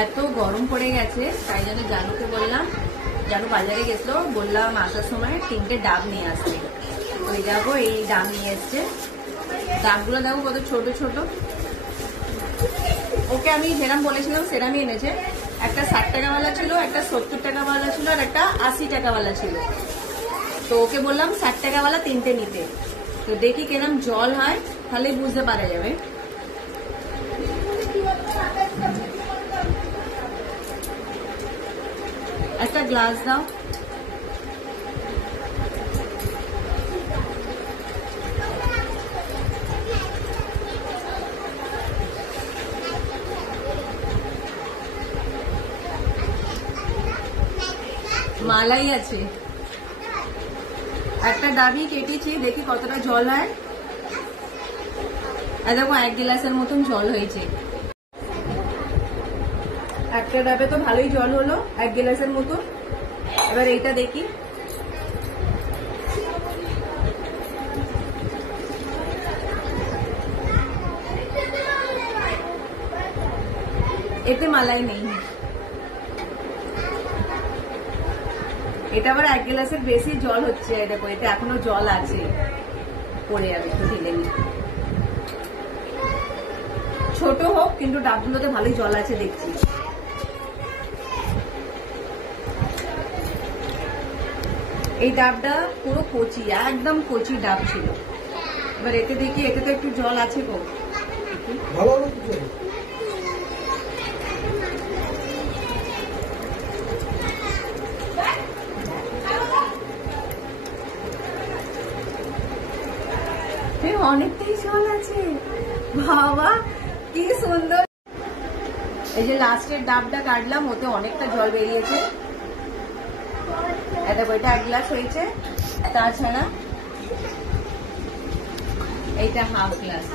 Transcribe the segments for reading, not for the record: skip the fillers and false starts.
এত গরম পড়ে গেছে তাই জন্য জানুকে বললাম, জানু বাজারে গেছিলো, বললাম আসার সময় 3টে ডাব নিয়ে আসতে। ওই যাবো, এই ডাব নিয়ে এসছে। ডাবগুলো দেখো কত ছোট ছোট। ওকে আমি যেরাম বলেছিলাম সেরামই এনেছে। একটা 60 টাকাওয়ালা ছিল, একটা 70 টাকাওয়ালা ছিল, আর একটা 80 টাকাওয়ালা ছিল। তো ওকে বললাম 60 টাকাওয়ালা 3টে নিতে। তো দেখি কেরম জল হয়, তাহলে বুঝতে পারা যাবে। একটা গ্লাস দাও। মালাই আছে। একটা ডাবই কেটেছি, দেখি কতটা জল হয়। দেখো 1 গ্লাসের মতন জল হয়েছে। একটা ডাবে তো ভালোই জল হলো, 1 গ্লাসের মতো। এবার এইটা দেখি। এতে মালাই নেই। এটা আবার 1 গ্লাসের বেশি জল হচ্ছে। দেখো এটা এখনো জল আছে, পরে যাবে, একটু ঢেলে নি। ছোট হোক কিন্তু ডাবগুলোতে ভালোই জল আছে দেখছি। এই ডাবটা পুরো কচি, একদম কচি ডাব ছিল। এবার এতে দেখি, এতে তো একটু জল আছে গো। অনেকটাই জল আছে, বাবা কি সুন্দর। এই যে লাস্টের ডাবটা কাটলাম, ওতে অনেকটা জল বেরিয়েছে। এটা 1 গ্লাস হয়েছে, তাছাড়া এইটা হাফ গ্লাস।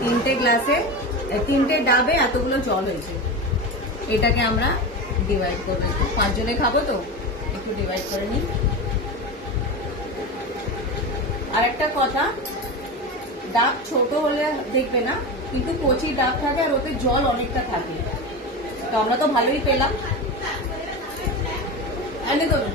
3টে গ্লাসে, 3টে ডাবে এতগুলো জল হয়েছে। এটাকে আমরা ডিভাইড করবো, 5 জনে খাবো তো একটু ডিভাইড করে নিই। আর একটা কথা, ডাব ছোট হলে দেখবে না, কিন্তু কচি ডাব থাকে আর ওতে জল অনেকটা থাকে। তো আমরা তো ভালোই পেলাম। এনে দেবো।